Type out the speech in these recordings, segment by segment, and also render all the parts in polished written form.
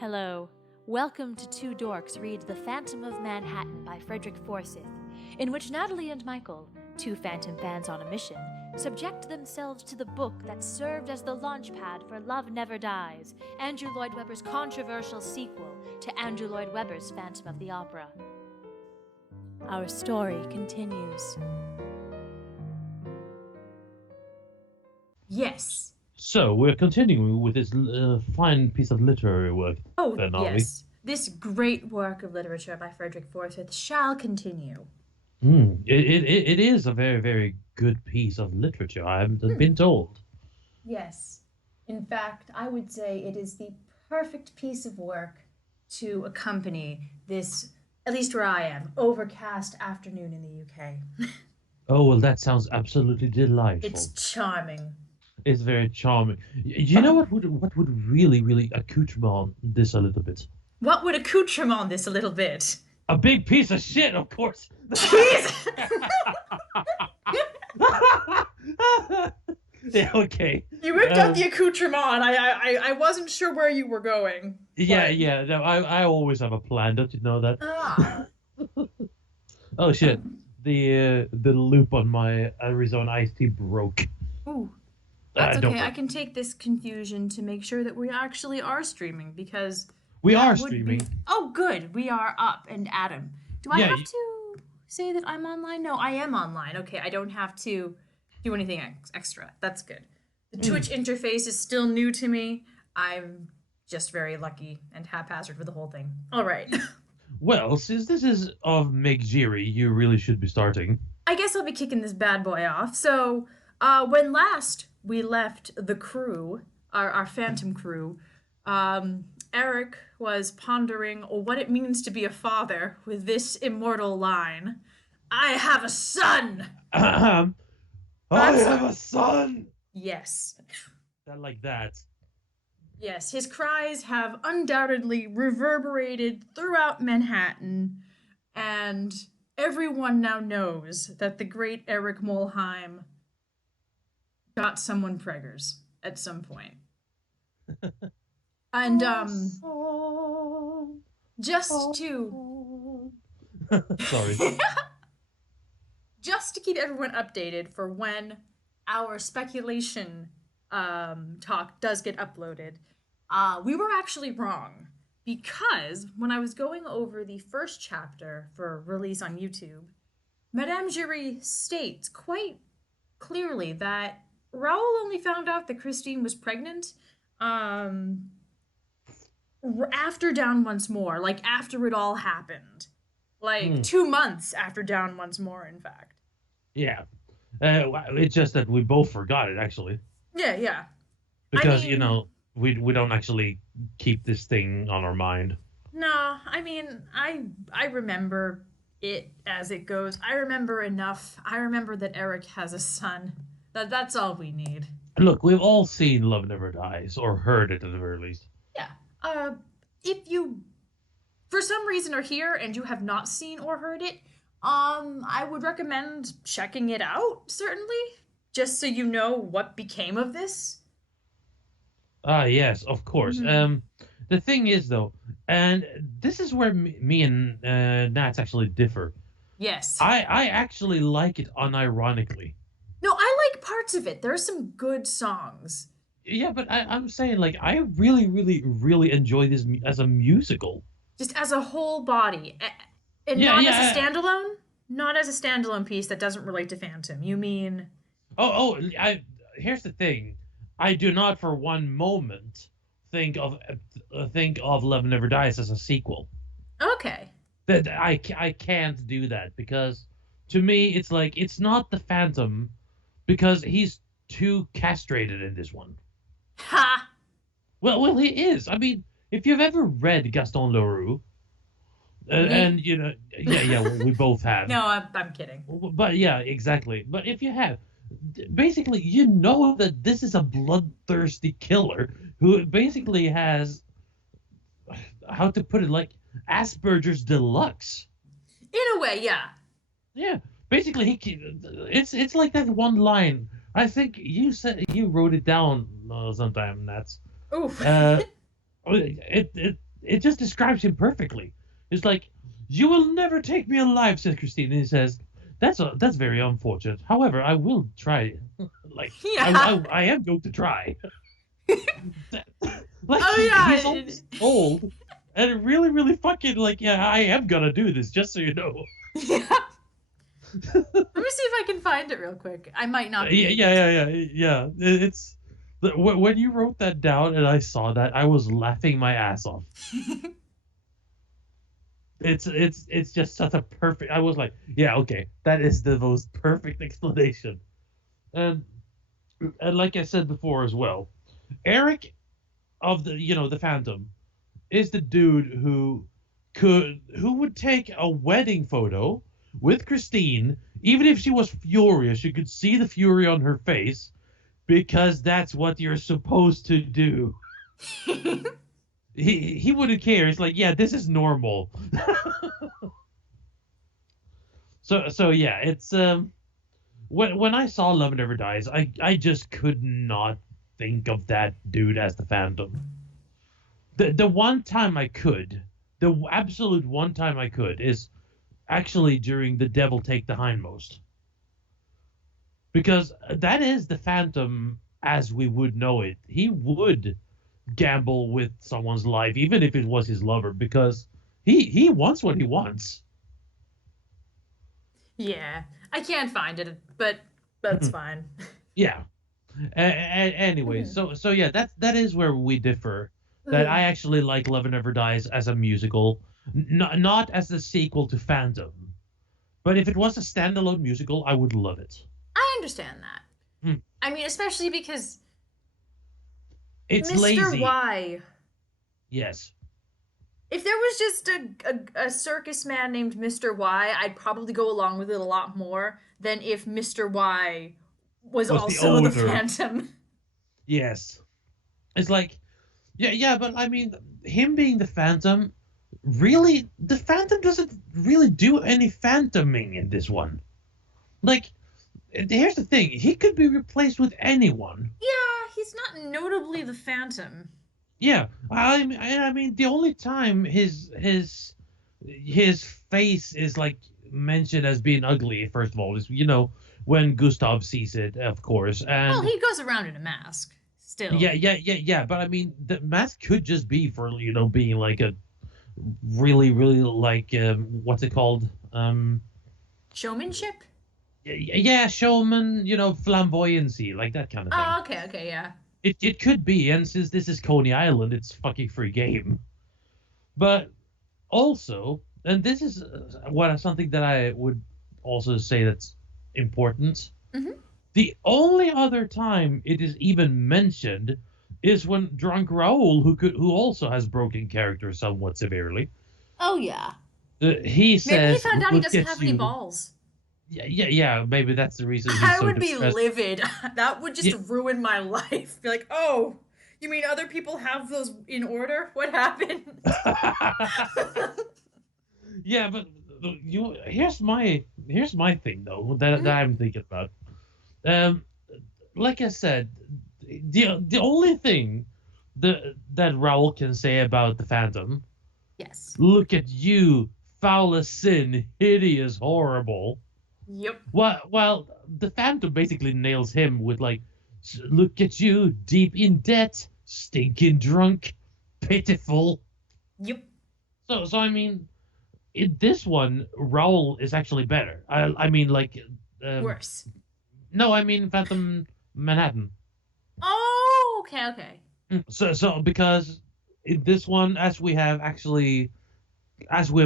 Hello. Welcome to Two Dorks Read The Phantom of Manhattan by Frederick Forsyth, in which Natalie and Michael, two Phantom fans on a mission, subject themselves to the book that served as the launchpad for Love Never Dies, Andrew Lloyd Webber's controversial sequel to Andrew Lloyd Webber's Phantom of the Opera. Our story continues. Yes. So, we're continuing with this fine piece of literary work. Oh, then, are yes. This great work of literature by Frederick Forsyth shall continue. It is a very, very good piece of literature, I have been told. Yes. In fact, I would say it is the perfect piece of work to accompany this, at least where I am, overcast afternoon in the UK. Oh, well, that sounds absolutely delightful. It's charming. It's very charming. You know what would really accoutrement this a little bit? What would accoutrement this a little bit? A big piece of shit, of course. Jeez! Yeah, okay. You whipped out the accoutrement. I wasn't sure where you were going. Yeah. No, I always have a plan. Don't you know that? Ah. Oh shit! The loop on my Arizona iced tea broke. Ooh. That's Don't okay. worry. I can take this confusion to make sure that we actually are streaming because We that are would streaming. be- Oh, good. We are up and Adam. Do I Yeah, have to say that I'm online? No, I am online. Okay, I don't have to do anything extra. That's good. The Twitch interface is still new to me. I'm just very lucky and haphazard with the whole thing. All right. Well, since this is of McJeary, you really should be starting. I guess I'll be kicking this bad boy off. So, when last we left the crew, our Phantom crew, Eric was pondering what it means to be a father with this immortal line, "I have a son!" I have a son! Yes. Not like that. Yes, his cries have undoubtedly reverberated throughout Manhattan, and everyone now knows that the great Eric Molheim got someone preggers at some point. And just to Sorry. just to keep everyone updated for when our speculation talk does get uploaded, we were actually wrong, because when I was going over the first chapter for release on YouTube, Madame Giry states quite clearly that Raoul only found out that Christine was pregnant after Down Once More, like after it all happened. Like 2 months after Down Once More, in fact. Yeah. It's just that we both forgot it, actually. Yeah. Because, I mean, we don't actually keep this thing on our mind. No, I mean, I remember it as it goes. I remember enough. I remember that Eric has a son. That's all we need. Look, we've all seen Love Never Dies, or heard it at the very least. Yeah. If you, for some reason, are here and you have not seen or heard it, I would recommend checking it out, certainly, just so you know what became of this. Yes, of course. The thing is, though, and this is where me and Nats actually differ. Yes. I actually like it unironically. No, I like parts of it. There are some good songs. Yeah, but I'm saying, like, I really enjoy this as a musical. Just as a whole body. And not as a standalone? Not as a standalone piece that doesn't relate to Phantom. You mean... Here's the thing. I do not for one moment think of Love Never Dies as a sequel. Okay. That I can't do that, because to me it's like it's not the Phantom, because he's too castrated in this one. Ha! Well, he is. I mean, if you've ever read Gaston Leroux, and we both have. No, I'm kidding. But yeah, exactly. But if you have, basically, you know that this is a bloodthirsty killer who basically has, how to put it, like Asperger's deluxe. In a way, yeah. Yeah, basically, it's like that one line. I think you said you wrote it down sometime. That's Oof. it just describes him perfectly. It's like, "You will never take me alive," says Christine, and he says, "That's very unfortunate. However, I will try." Like, Yeah. I am going to try. Like Oh he's yeah. almost old, and really, really fucking like, yeah, I am gonna do this, just so you know. Yeah. Let me see if I can find it real quick. I might not be Yeah, able yeah, to. yeah, yeah. It's when you wrote that down and I saw that, I was laughing my ass off. It's just such a perfect. I was like, yeah, okay, that is the most perfect explanation. And and like I said before as well, Eric of the Phantom is the dude who would take a wedding photo with Christine, even if she was furious, you could see the fury on her face because that's what you're supposed to do. He wouldn't care. It's like, yeah, this is normal. So yeah, it's when I saw Love Never Dies, I just could not think of that dude as the Phantom. The one time I could, the absolute one time I could is actually during The Devil Take the Hindmost, because that is the Phantom as we would know it. He would gamble with someone's life, even if it was his lover, because he wants what he wants. Yeah. I can't find it, but that's fine. Yeah. Anyway, Mhm. so yeah, that is where we differ. That I actually like Love Never Dies as a musical, not as a sequel to Phantom. But if it was a standalone musical, I would love it. I understand that. Hmm. I mean, especially because It's Mr. lazy. Y. Yes. If there was just a circus man named Mr. Y, I'd probably go along with it a lot more than if Mr. Y was Was the also the owner. Phantom. Yes. It's like, yeah, but I mean, him being the Phantom, really, the Phantom doesn't really do any phantoming in this one. Like, here's the thing: he could be replaced with anyone. Yeah, he's not notably the Phantom. Yeah, I mean, the only time his face is like mentioned as being ugly, first of all, is when Gustav sees it, of course, Well, and he goes around in a mask. Still. yeah. But I mean, the mask could just be for being like a really, really like what's it called? Showmanship? Yeah, showman, flamboyancy, like that kind of thing. Oh, okay, yeah. It could be, and since this is Coney Island, it's fucking free game. But also, and this is something that I would also say that's important. Hmm. The only other time it is even mentioned is when drunk Raoul, who also has broken character somewhat severely, Oh, yeah. he Maybe he says, found out he "Look doesn't at have any you." balls. Yeah. Maybe that's the reason he's I so would be depressed. livid. That would just Yeah, ruin my life. Be like, oh, you mean other people have those in order? What happened? yeah, but here's my thing though that Mhm. I'm thinking about. Um, like I said, the only thing that Raoul can say about the Phantom, Yes. "Look at you, foul as sin, hideous, horrible." Yep. While the Phantom basically nails him with like, "Look at you, deep in debt, stinking drunk, pitiful." Yep. So I mean, in this one, Raoul is actually better. I mean, like, um, Worse. no, I mean Phantom Manhattan. Oh, okay. So because in this one, as we have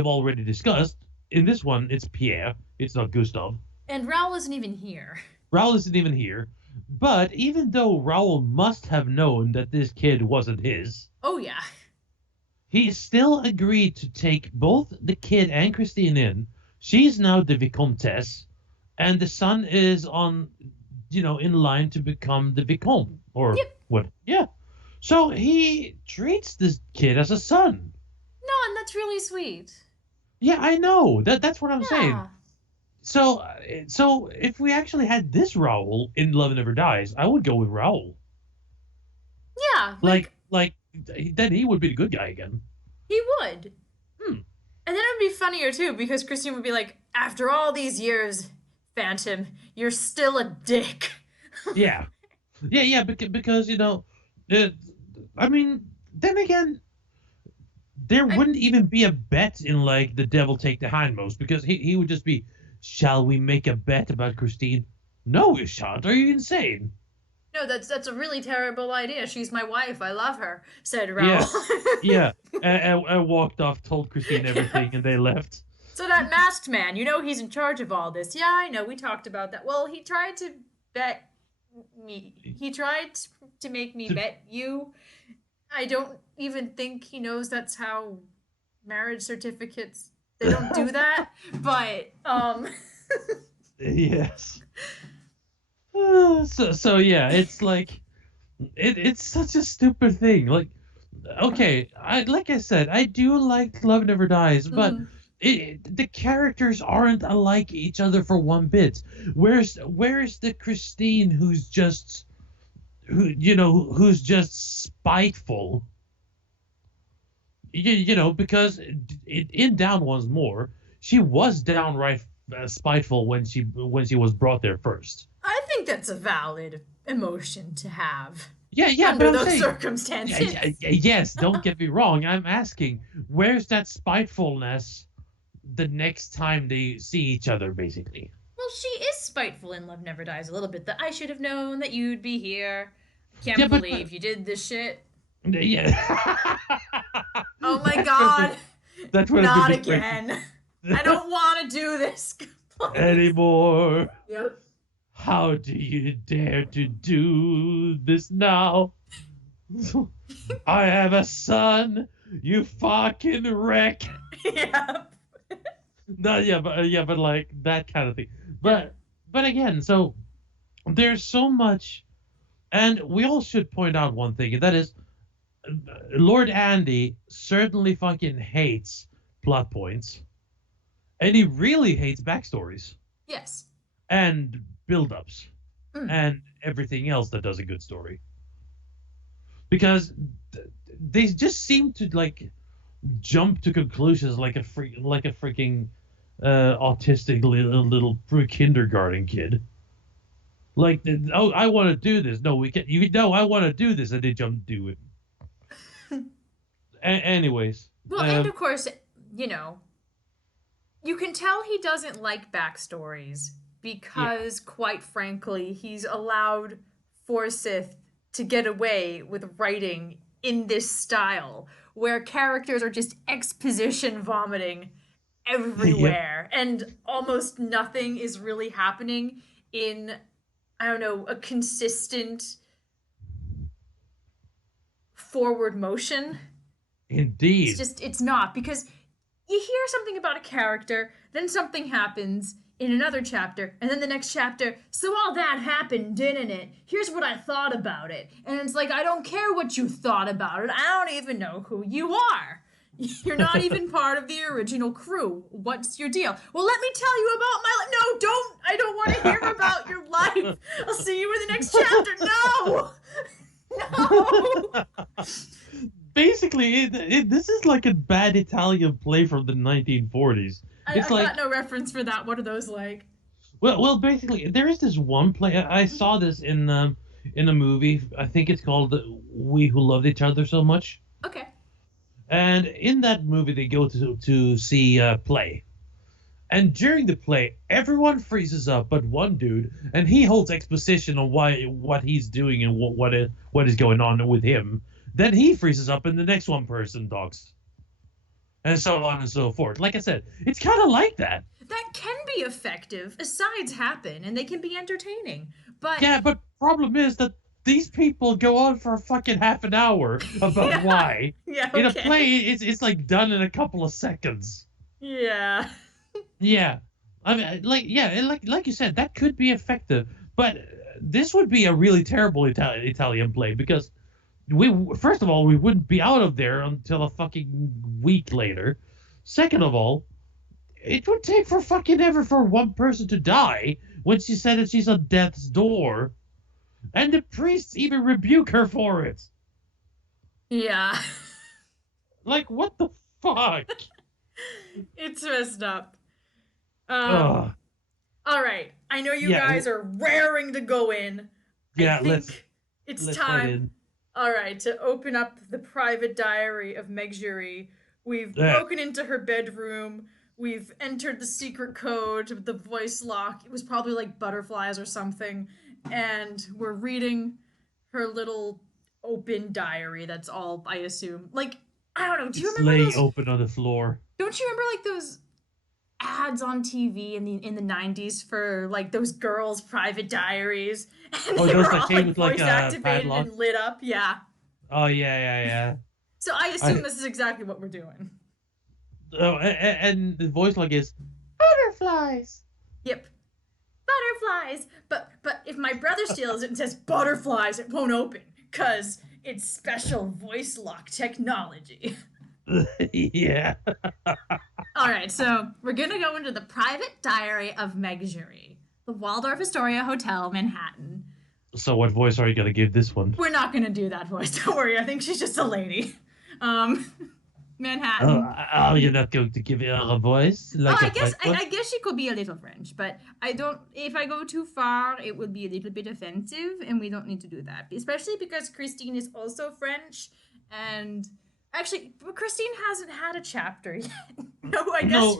already discussed, in this one it's Pierre, it's not Gustav. And Raoul isn't even here. Raoul isn't even here. But even though Raoul must have known that this kid wasn't his, Oh, yeah. he still agreed to take both the kid and Christine in. She's now the Vicomtesse, and the son is in line to become the Vicomte. Or Yep. what? Yeah. So he treats this kid as a son. No, and that's really sweet. Yeah, I know. That's what I'm saying. Yeah. So if we actually had this Raoul in Love Never Dies, I would go with Raoul. Yeah, Like then he would be the good guy again. He would. Hmm. And then it would be funnier too, because Christine would be like, after all these years, Phantom, you're still a dick. Yeah. Yeah, because uh, I mean, then again, there I, wouldn't even be a bet in like the devil take the hindmost because he would just be, shall we make a bet about Christine? No, we shan't. Are you insane? no, that's a really terrible idea. She's my wife. I love her, said Yeah, Raoul. yeah. I walked off, told Christine Yeah. everything, and they left. So that masked man, he's in charge of all this. Yeah, I know. We talked about that. Well, he tried to bet me. He tried to make me To- bet you. I don't even think he knows that's how marriage certificates they don't do that. But yes. So yeah, it's like it's such a stupid thing. Like, okay, like I said, I do like Love Never Dies, but mm, the characters aren't alike each other for one bit. Where's the Christine who's just spiteful? Because in Down Once More, she was downright spiteful when she was brought there first. I think that's a valid emotion to have Yeah, but under I'm those saying, circumstances. yes, don't get me wrong. I'm asking, where's that spitefulness the next time they see each other, basically? Well, she is spiteful in Love Never Dies a little bit. That I should have known that you'd be here. I Yeah, can't but believe you did this shit. yeah. Oh my That would have been god. that would have Not been the great again. I don't want to do this. Please. anymore. Yep. How do you dare to do this now? I have a son. You fucking wreck. Yep. No, but like that kind of thing. But again, so there's so much, and we all should point out one thing, and that is Lord Andy certainly fucking hates plot points, and he really hates backstories Yes. and build-ups Mm. and everything else that does a good story, because they just seem to like jump to conclusions like like a freaking autistic little kindergarten kid. Like, oh, I want to do this. No, we can't. You know, I want to do this, and they jump to do it. Anyways, Well, and of course, you know, you can tell he doesn't like backstories yeah, because, quite frankly, he's allowed Forsyth to get away with writing in this style where characters are just exposition vomiting yep, everywhere and almost nothing is really happening in, I don't know, a consistent forward motion. It's indeed, just, it's not because you hear something about a character, then something happens in another chapter, and then the next chapter, so all that happened, didn't it? Here's what I thought about it. And it's like, I don't care what you thought about it. I don't even know who you are. You're not even part of the original crew. What's your deal? Well, let me tell you about my life. No, don't. I don't want to hear about your life. I'll see you in the next chapter. No. No. basically, this is like a bad Italian play from the 1940s. It's I like, got no reference for that. What are those like? basically, there is this one play. I saw this in a movie. I think it's called "We Who Loved Each Other So Much." Okay. And in that movie, they go to see a play. And during the play, everyone freezes up but one dude, and he holds exposition on what he's doing and what is going on with him. Then he freezes up, and the next one person talks, and so on and so forth. Like I said, it's kind of like that. That can be effective. Asides happen and they can be entertaining. But Yeah, but problem is that these people go on for a fucking half an hour about yeah. why. Yeah, In a okay. play, it's like done in a couple of seconds. Yeah. Yeah, I mean, like you said, that could be effective, but this would be a really terrible Italian play because we first of all we wouldn't be out of there until a fucking week later. Second of all, it would take for fucking ever for one person to die when she said that she's on death's door, and the priests even rebuke her for it. Yeah. Like, what the fuck? It's messed up. Ugh. All right. I know you Yeah, guys are raring to go in. I yeah. think it's Let's head time. in. All right, to open up the private diary of Meg Jury. We've Yeah, broken into her bedroom. We've entered the secret code with the voice lock. It was probably like butterflies or something. And we're reading her little open diary. That's all, I assume. Like, I don't know. Do you it's remember laying those? open on the floor. Don't you remember like those ads on TV in the 90s for like those girls' private diaries? And Oh, they those were that all came like with like voice a activated padlock. and lit up. Yeah. Oh yeah. So I assume I, this is exactly what we're doing. oh, and the voice like is butterflies. Yep. Butterflies. But if my brother steals it and says butterflies, it won't open cuz it's special voice lock technology. Yeah. All right, so we're going to go into the private diary of Meg Jury, the Waldorf Astoria Hotel, Manhattan. So what voice are you gonna give this one? We're not going to do that voice. Don't worry. I think she's just a lady. Oh, Manhattan. you're not going to give it a voice like Oh, a French one? I guess she could be a little French, but I don't. If I go too far, it would be a little bit offensive, and we don't need to do that. Especially because Christine is also French, and actually, Christine hasn't had a chapter yet. No, I guess.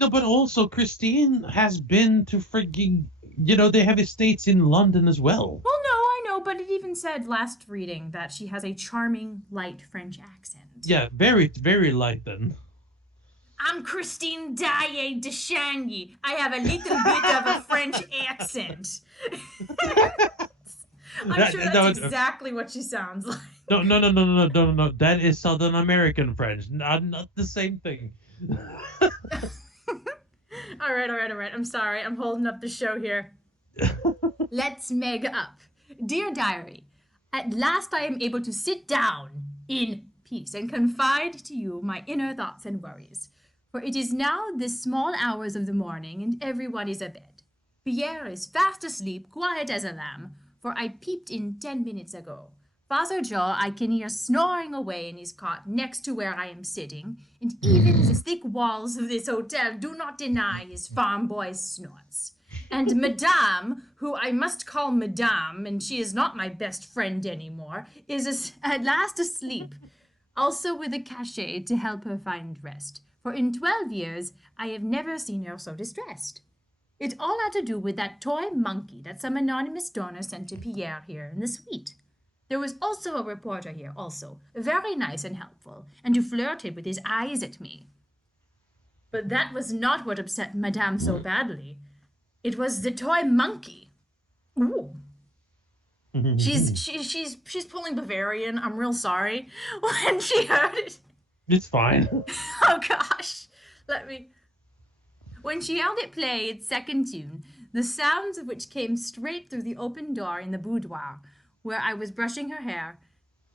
No, but also Christine has been to freaking. They have estates in London as well. Well, no, I know, but it even said last reading that she has a charming, light French accent. Yeah, very, very light then. I'm Christine Daae de Chagny. I have a little bit of a French accent. I'm sure that's exactly what she sounds like. No. That is Southern American French, not the same thing. All right. I'm sorry. I'm holding up the show here. Let's Meg up. Dear Diary, at last I am able to sit down in peace and confide to you my inner thoughts and worries. For it is now the small hours of the morning, and everyone is abed. Pierre is fast asleep, quiet as a lamb, for I peeped in 10 minutes ago. Father Joe I can hear snoring away in his cot next to where I am sitting, and even the thick walls of this hotel do not deny his farm boy's snorts. And Madame, who I must call Madame, and she is not my best friend anymore, is at last asleep, also with a cachet to help her find rest. For in 12 years, I have never seen her so distressed. It all had to do with that toy monkey that some anonymous donor sent to Pierre here in the suite. There was also a reporter here, also, very nice and helpful, and who flirted with his eyes at me. But that was not what upset Madame so badly. It was the toy monkey. Ooh. She's pulling Bavarian. I'm real sorry. When she heard it. It's fine. Oh gosh. When she held it play its second tune, the sounds of which came straight through the open door in the boudoir, where I was brushing her hair,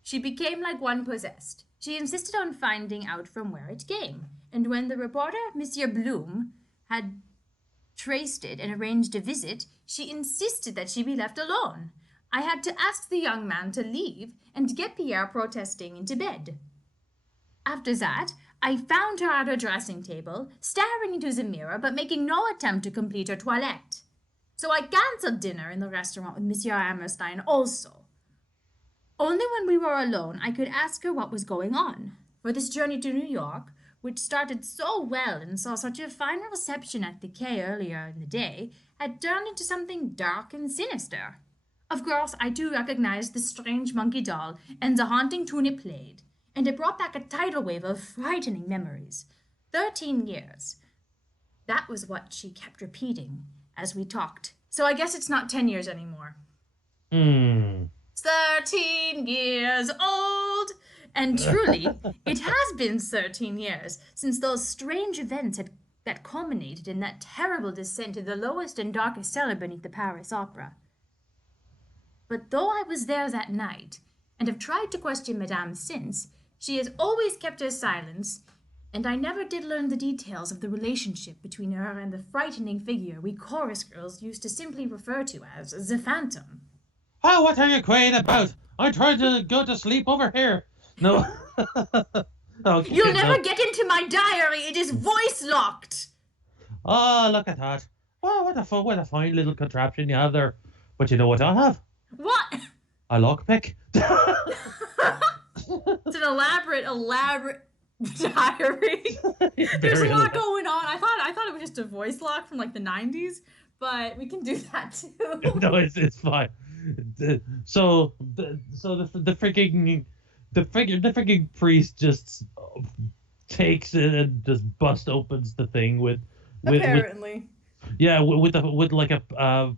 she became like one possessed. She insisted on finding out from where it came, and when the reporter, Monsieur Bloom, had traced it and arranged a visit, she insisted that she be left alone. I had to ask the young man to leave and get Pierre protesting into bed. After that, I found her at her dressing table, staring into the mirror but making no attempt to complete her toilette. So I cancelled dinner in the restaurant with Monsieur Hammerstein also. Only when we were alone I could ask her what was going on, for this journey to New York, which started so well and saw such a fine reception at the Quai earlier in the day, had turned into something dark and sinister. Of course, I too recognized the strange monkey doll and the haunting tune it played, and it brought back a tidal wave of frightening memories. 13 years. That was what she kept repeating as we talked. So I guess it's not 10 years anymore. 13 years old! And truly, it has been 13 years since those strange events that culminated in that terrible descent to the lowest and darkest cellar beneath the Paris Opera. But though I was there that night, and have tried to question Madame since, she has always kept her silence, and I never did learn the details of the relationship between her and the frightening figure we chorus girls used to simply refer to as the Phantom. Oh, what are you crying about? I'm trying to go to sleep over here. No. Okay, You'll never no. get into my diary. It is voice locked. Oh, look at that. Well, what a fine little contraption you have there. But you know what I have? What? A lockpick. It's an elaborate diary. There's a Very lot elaborate. going on. I thought it was just a voice lock from like the 90s, but we can do that too. No, it's fine. The freaking priest just takes it and just bust opens the thing with Apparently. yeah with like a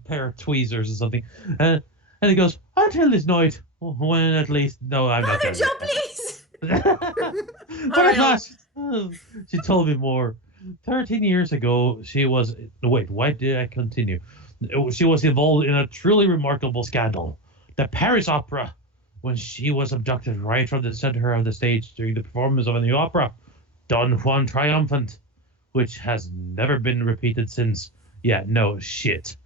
pair of tweezers or something, and he goes until this night when at least no I'm not Father telling Joe, you please. that. But All at right, last she told me more. 13 years ago she was wait why did I continue? She was involved in a truly remarkable scandal, the Paris Opera, when she was abducted right from the center of the stage during the performance of a new opera, Don Juan Triumphant, which has never been repeated since. Yeah, no shit.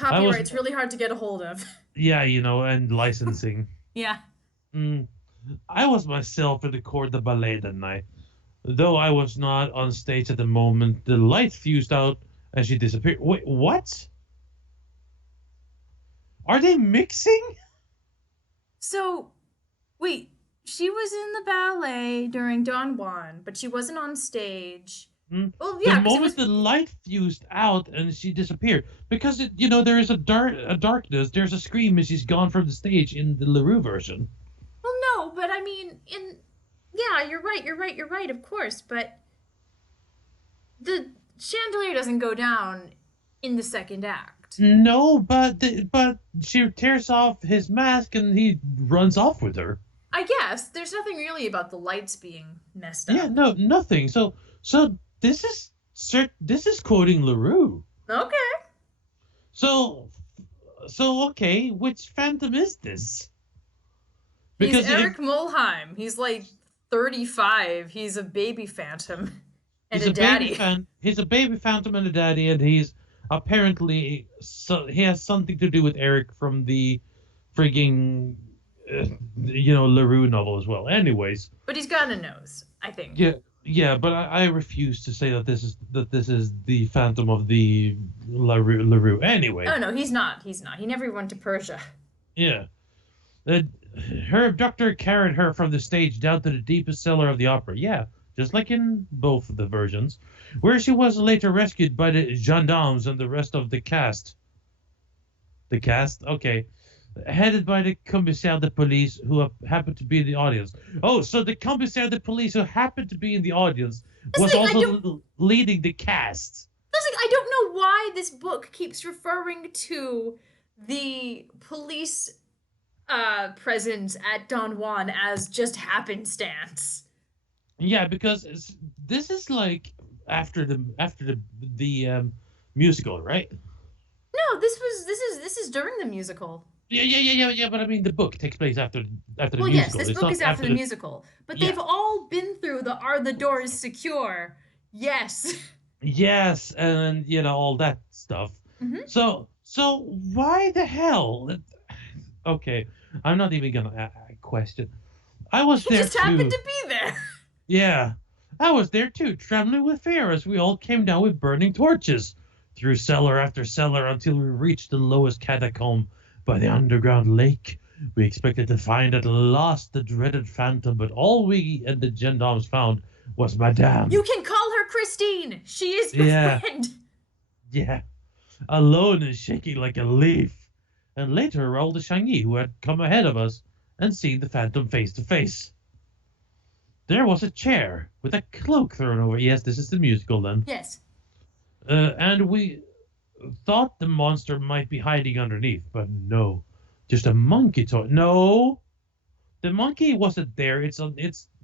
I was, Copyright's really hard to get a hold of. yeah, and licensing. Yeah. Mm, I was myself in the Corps de Ballet that night. Though I was not on stage at the moment, the light fused out and she disappeared. Wait, what? Are they mixing? So, wait, she was in the ballet during Don Juan, but she wasn't on stage. Hmm? Well, The yeah, because it moment was. the light fused out and she disappeared, because there is a darkness. There's a scream as she's gone from the stage in the LaRue version. Well, no, but I mean, in. Yeah, you're right, of course, but the chandelier doesn't go down in the second act. No, but she tears off his mask and he runs off with her. I guess there's nothing really about the lights being messed Yeah, up. no, nothing. So this is quoting LaRue. Okay. So okay, which Phantom is this? He's Because if Eric Mulheim. He's like 35. He's a baby phantom and he's a a baby daddy. he's a baby Phantom and a daddy, and he's apparently he has something to do with Eric from the frigging LaRue novel as well. Anyways, But he's got a nose, I think. yeah, but I refuse to say that this is the Phantom of the LaRue. Anyway, Oh no, he's not. He's not. He never went to Persia. yeah. Uh, Her abductor carried her from the stage down to the deepest cellar of the opera. Yeah, just like in both of the versions, where she was later rescued by the gendarmes and the rest of the cast. The cast? Okay. Headed by the commissaire de police who happened to be in the audience. Oh, so the commissaire de police who happened to be in the audience That's was the thing, I also don't. leading the cast. That's like, I don't know why this book keeps referring to the police presence at Don Juan as just happenstance. Yeah, because this is like after the musical, right? No, this is during the musical. Yeah. But I mean, the book takes place after the Well, yes, musical. this It's book not is after after the musical, but yeah. they've all been through the "Are the doors secure?" Yes. Yes, and all that stuff. hmm So why the hell? Okay, I'm not even gonna question. I was He there just happened too. to be there. Yeah, I was there too, trembling with fear as we all came down with burning torches through cellar after cellar until we reached the lowest catacomb by the underground lake. We expected to find at last the dreaded phantom, but all we and the gendarmes found was Madame. You can call her Christine. She is your Yeah, friend. yeah, alone and shaking like a leaf. And later Raoul de Chagny, who had come ahead of us and seen the phantom face to face. There was a chair with a cloak thrown over. Yes, this is the musical then. Yes. And we thought the monster might be hiding underneath, but no, just a monkey toy. No, the monkey wasn't there. It's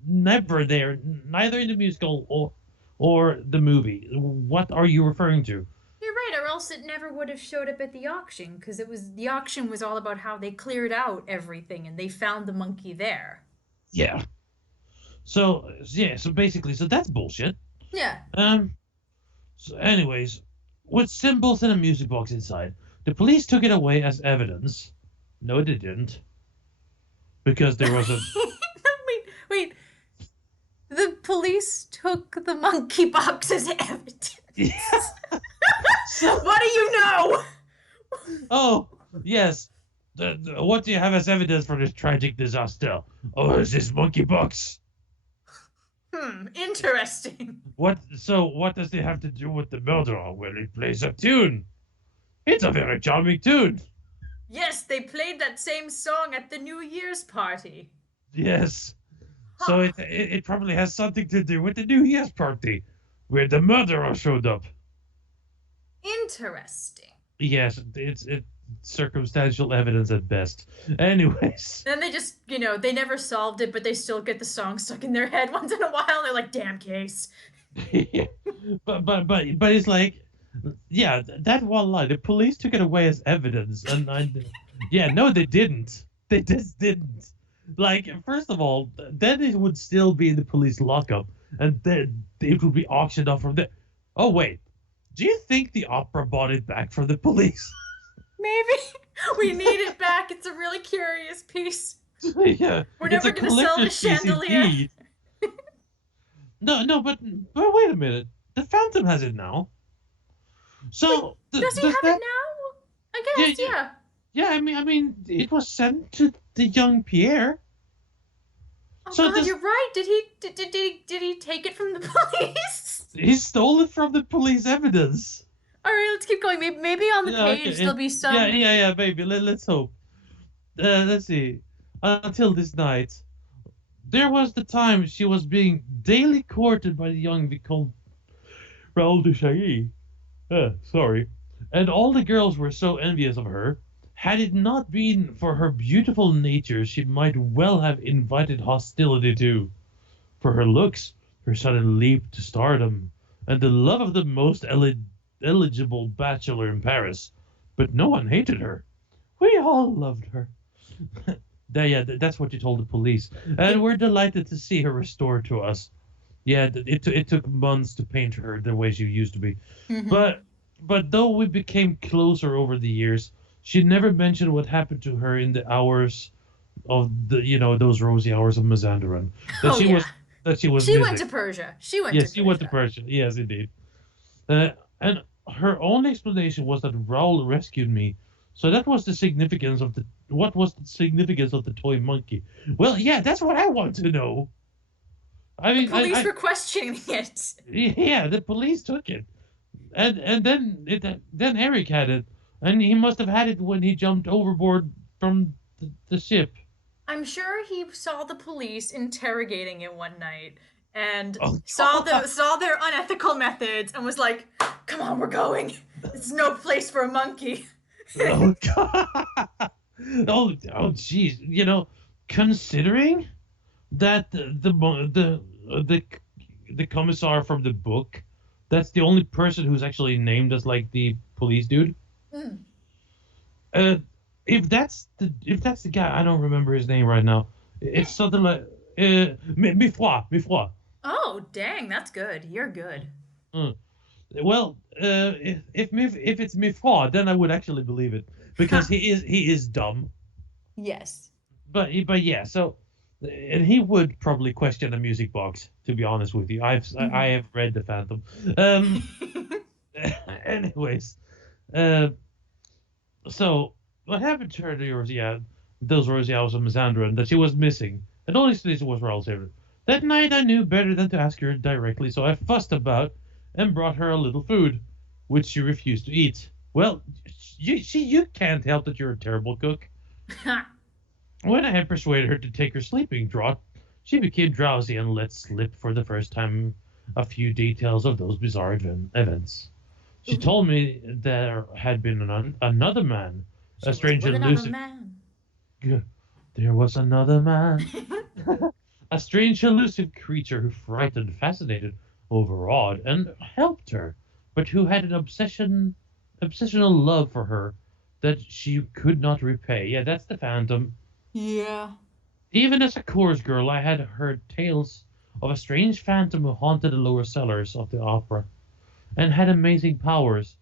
never there, neither in the musical or the movie. What are you referring to? You're right, or else it never would have showed up at the auction, because the auction was all about how they cleared out everything and they found the monkey there. Yeah. So yeah, so basically, so that's bullshit. Yeah. So anyways, with symbols and a music box inside, the police took it away as evidence. No, they didn't, because there was a wait. police took the monkey box as evidence. Yeah. So, What do you know? oh, yes. What do you have as evidence for this tragic disaster? Oh, it's this monkey box. Interesting. What? So, what does it have to do with the murder? Well, it plays a tune. It's a very charming tune. Yes, they played that same song at the New Year's party. Yes. So it probably has something to do with the New Year's party, where the murderer showed up. Interesting. Yes, it's circumstantial evidence at best. Anyways. Then they just, they never solved it, but they still get the song stuck in their head once in a while. They're like, damn case. Yeah. But it's like, yeah, that one line. The police took it away as evidence, and no, they didn't. They just didn't. Like, first of all, then it would still be in the police lockup, and then it would be auctioned off from there. Oh wait, do you think the opera bought it back from the police? Maybe. We need it back. It's a really curious piece. Yeah, We're never going to sell the chandelier. No, but wait a minute. The Phantom has it now. So does he have it now? I guess, yeah. Yeah, I mean, it was sent to the young Pierre. Oh so God, you're right. Did he take it from the police? He stole it from the police evidence. All right, let's keep going. Maybe on the page there'll be some. Yeah, baby. Let's hope. Let's see. Until this night, there was the time she was being daily courted by the young Vicomte Raoul de Chailly. Sorry. And all the girls were so envious of her. Had it not been for her beautiful nature, she might well have invited hostility too. For her looks, her sudden leap to stardom, and the love of the most eligible bachelor in Paris. But no one hated her. We all loved her. That's what you told the police. And we're delighted to see her restored to us. Yeah, it took months to paint her the way she used to be. Mm-hmm. But though we became closer over the years, she never mentioned what happened to her in the hours of those rosy hours of Mazandaran. She went to Persia. She went to Persia. Yes, indeed. And her only explanation was that Raoul rescued me. So that was the significance of what was the significance of the toy monkey? Well, yeah, that's what I want to know. I mean, the police were questioning it. Yeah, the police took it, and then Eric had it, and he must have had it when he jumped overboard from the ship. I'm sure he saw the police interrogating it one night and saw their unethical methods and was like, "Come on, we're going. It's no place for a monkey." Oh God! Oh jeez! Considering that the commissar from the book, that's the only person who's actually named as like the police dude. If that's the guy, I don't remember his name right now. It's something like Mifroid. Oh dang, that's good. You're good. Well, if it's Mifroid, then I would actually believe it because he is dumb. Yes. But yeah, so. And he would probably question a music box, to be honest with you. I have read The Phantom. Anyways, so what happened to her? Those rosy hours of Mazandaran that she was missing, and all explanation was Raoul's favorite. That night I knew better than to ask her directly, so I fussed about and brought her a little food, which she refused to eat. Well, you can't help that you're a terrible cook. When I had persuaded her to take her sleeping draught, she became drowsy and let slip for the first time a few details of those bizarre events. She told me there had been another man, a strange elusive man. There was another man, a strange elusive creature who frightened, fascinated, overawed, and helped her, but who had an obsessional love for her that she could not repay. Yeah, that's the Phantom. Yeah. Even as a chorus girl, I had heard tales of a strange phantom who haunted the lower cellars of the opera, and had amazing powers,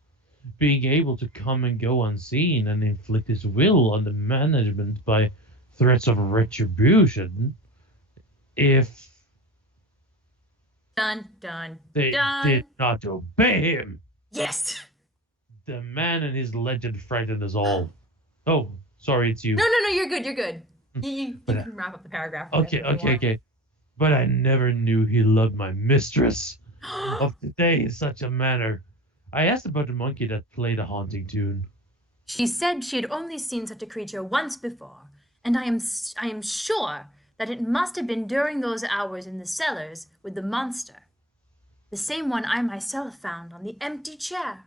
being able to come and go unseen and inflict his will on the management by threats of retribution if Dun, dun, They dun. did not obey him. Yes. The man and his legend frightened us all. Oh, sorry, it's you. No, you're good, you're good. You But, can wrap up the paragraph. Okay. But I never knew he loved my mistress. Of today in such a manner. I asked about the monkey that played a haunting tune. She said she had only seen such a creature once before, and I am sure that it must have been during those hours in the cellars with the monster, the same one I myself found on the empty chair.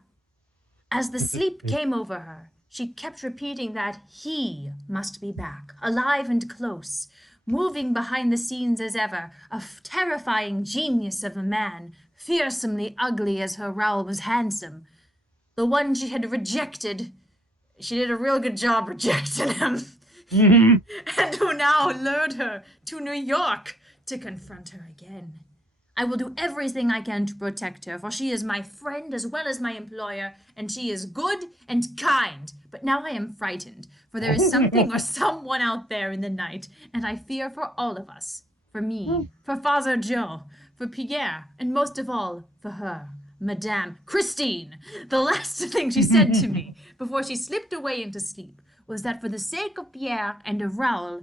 As the sleep came over her, she kept repeating that he must be back, alive and close, moving behind the scenes as ever, a terrifying genius of a man, fearsomely ugly as her Raoul was handsome. The one she had rejected, she did a real good job rejecting him, and who now lured her to New York to confront her again. I will do everything I can to protect her, for she is my friend as well as my employer, and she is good and kind. But now I am frightened, for there is something or someone out there in the night, and I fear for all of us. For me, for Father Joe, for Pierre, and most of all, for her, Madame Christine. The last thing she said to me before she slipped away into sleep was that for the sake of Pierre and of Raoul,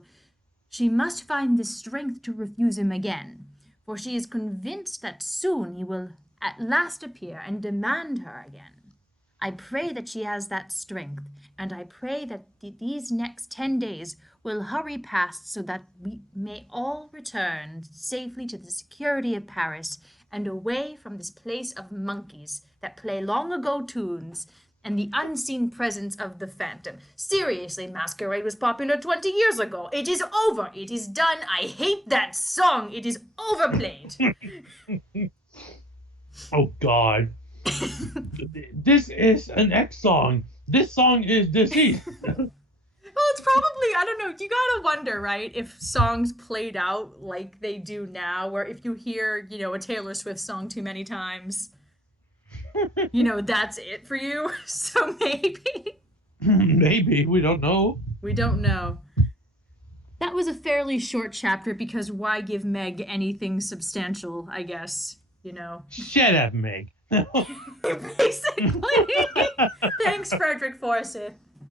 she must find the strength to refuse him again, for she is convinced that soon he will at last appear and demand her again. I pray that she has that strength, and I pray that these next 10 days will hurry past so that we may all return safely to the security of Paris and away from this place of monkeys that play long ago tunes and the unseen presence of the phantom. Seriously, Masquerade was popular 20 years ago. It is over. It is done. I hate that song. It is overplayed. Oh, God. This is an X song. This song is deceased. Well, it's probably, I don't know, you gotta wonder, right, if songs played out like they do now, where if you hear, a Taylor Swift song too many times, that's it for you. So maybe. Maybe. We don't know. We don't know. That was a fairly short chapter because why give Meg anything substantial, I guess, Shut up, Meg. Basically. Thanks, Frederick Forsyth.